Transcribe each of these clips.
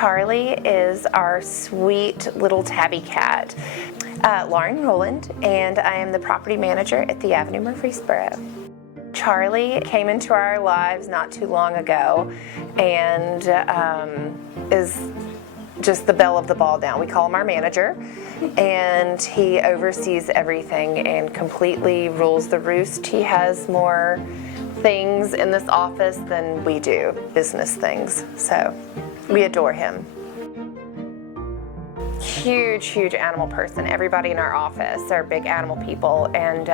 Charlie is our sweet little tabby cat. Lauren Rowland, and I am the property manager at the Avenue Murfreesboro. Charlie came into our lives not too long ago and is just the belle of the ball now. We call him our manager, and he oversees everything and completely rules the roost. He has more things in this office than we do, business things, so we adore him. Huge animal person. Everybody in our office are big animal people, and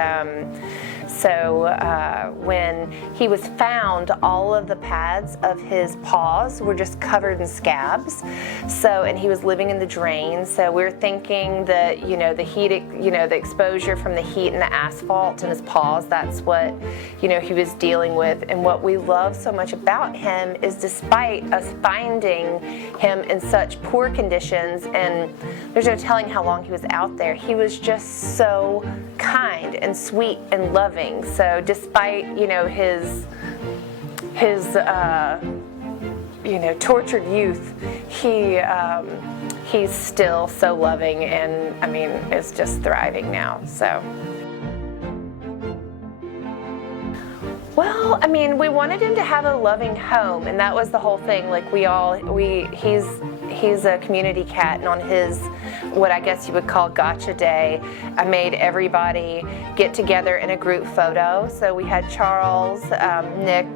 so when he was found, all of the pads of his paws were just covered in scabs. So, and he was living in the drain. So we were thinking that, the heat, the exposure from the heat and the asphalt in his paws, that's what, he was dealing with. And what we love so much about him is, despite us finding him in such poor conditions, and there's no telling how long he was out there, he was just so kind and sweet and loving. So despite, his tortured youth, he's still so loving, and is just thriving now. So, well, we wanted him to have a loving home, and that was the whole thing. Like he's a community cat, and on his, what I guess you would call gotcha day, I made everybody get together in a group photo. So we had Charles, Nick,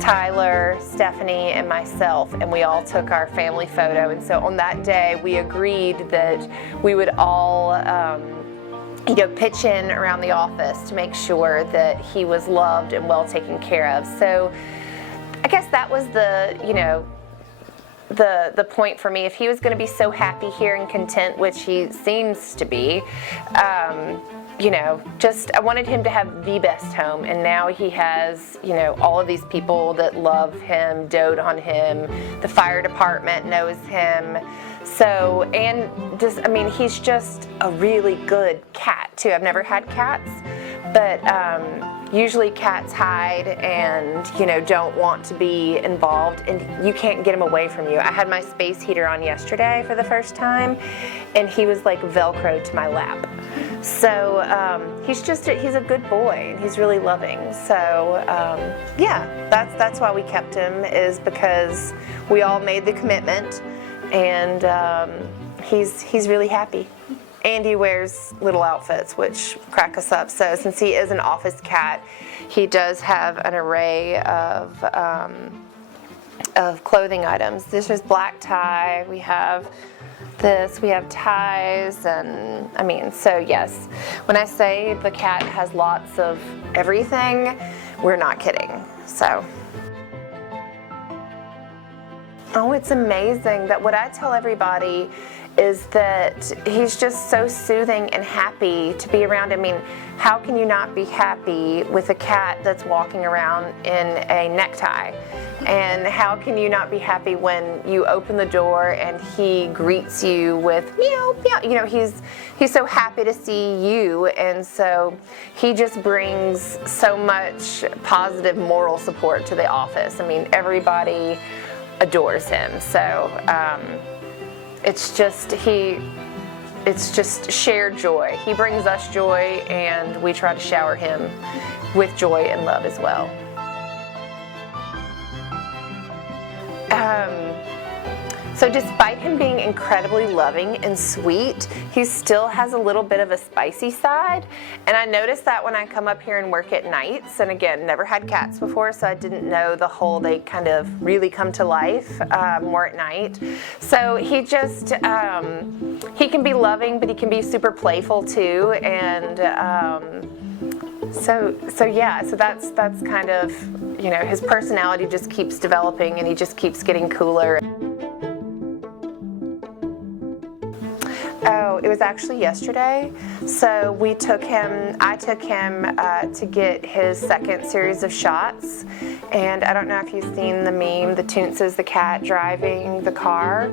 Tyler, Stephanie, and myself, and we all took our family photo. And so on that day, we agreed that we would all pitch in around the office to make sure that he was loved and well taken care of. So I guess that was the point for me. If he was going to be so happy here and content, which he seems to be, I wanted him to have the best home. And now he has, all of these people that love him, dote on him. The fire department knows him. So, and just, he's just a really good cat too. I've never had cats, but usually cats hide and, don't want to be involved, and you can't get him away from you. I had my space heater on yesterday for the first time, and he was like Velcro to my lap. So he's a good boy, and he's really loving. So yeah, that's why we kept him, is because we all made the commitment, and he's really happy. And he wears little outfits, which crack us up. So since he is an office cat, he does have an array of clothing items. This is black tie. We have this. We have ties, and so yes. When I say the cat has lots of everything, we're not kidding. So. Oh, it's amazing that what I tell everybody is that he's just so soothing and happy to be around. How can you not be happy with a cat that's walking around in a necktie? And how can you not be happy when you open the door and he greets you with meow, meow? He's so happy to see you, and so he just brings so much positive moral support to the office. Everybody adores him. So it's just shared joy. He brings us joy, and we try to shower him with joy and love as well. So despite him being incredibly loving and sweet, he still has a little bit of a spicy side. And I noticed that when I come up here and work at nights, and again, never had cats before, so I didn't know the whole, they kind of really come to life more at night. So he just, he can be loving, but he can be super playful too. And so that's kind of, his personality just keeps developing, and he just keeps getting cooler. Oh, it was actually yesterday. So I took him to get his second series of shots. And I don't know if you've seen the meme, the Toonce is the cat driving the car.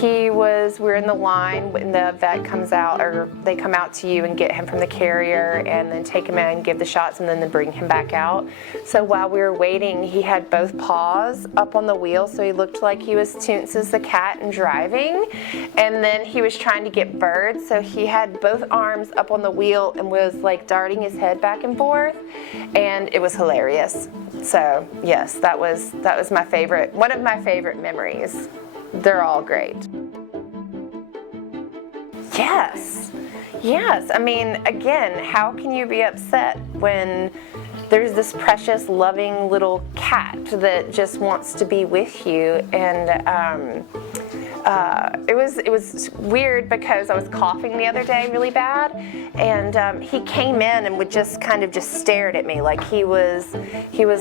We're in the line when the vet comes out, or they come out to you and get him from the carrier and then take him in, give the shots, and then they bring him back out. So while we were waiting, he had both paws up on the wheel, so he looked like he was Toonce is the cat and driving. And then he was trying to get birds, so he had both arms up on the wheel and was like darting his head back and forth, and it was hilarious. So yes, that was my favorite, one of my favorite memories. They're all great. Yes. I mean, again, how can you be upset when there's this precious, loving little cat that just wants to be with you? And it was weird because I was coughing the other day really bad, and he came in and would just kind of just stared at me like he was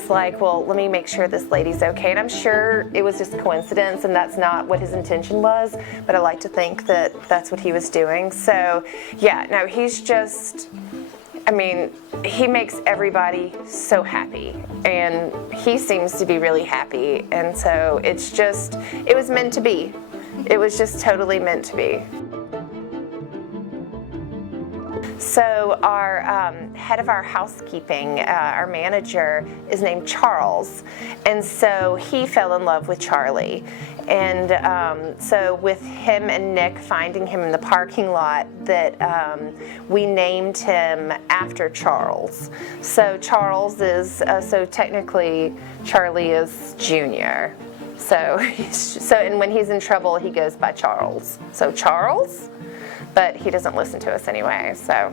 like, well, let me make sure this lady's okay. And I'm sure it was just a coincidence and that's not what his intention was, but I like to think that that's what he was doing. So yeah, no, he's just, I mean, he makes everybody so happy, and he seems to be really happy, and so it was meant to be. It was just totally meant to be. So our head of our housekeeping, our manager, is named Charles, and so he fell in love with Charlie. And so with him and Nick finding him in the parking lot, that we named him after Charles. So Charles is, so technically Charlie is Junior. So and when he's in trouble, he goes by Charles. So Charles, but he doesn't listen to us anyway, so.